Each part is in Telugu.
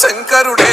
శంకరుడే.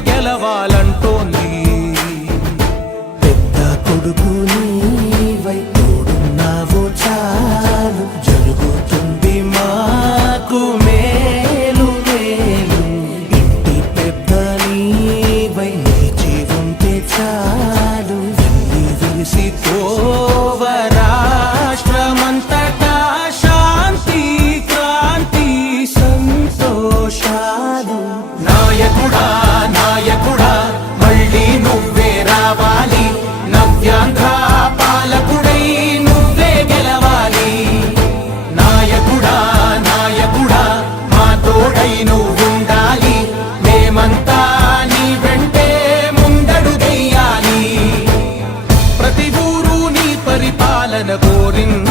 గెలవాలంటోంది. పెద్ద కొడుకు నీవై తోడున్నావు చాలు. జరుగుతుంది మాకు మేలు మేలు. ఇంటి పెద్ద నీవై నిలిచి ఉంటే చాలు. వెళ్ళి విరిసి పోవ శాంతి క్రాంతి సంతోషాలు. నాయకుడా పరిపాలన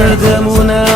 صدمنا